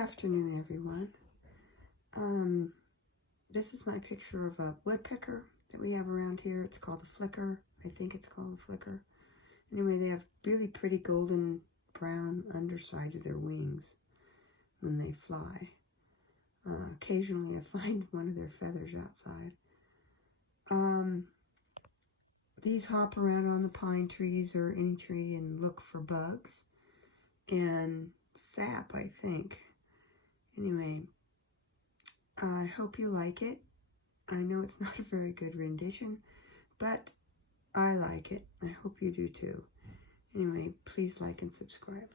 afternoon, everyone. This is my picture of a woodpecker that we have around here. It's called a flicker. I think it's called a flicker. Anyway, they have really pretty golden brown undersides of their wings when they fly. Occasionally I find one of their feathers outside. These hop around on the pine trees or any tree and look for bugs and sap, I think. Anyway, I hope you like it. I know it's not a very good rendition, but I like it. I hope you do too. Anyway, please like and subscribe.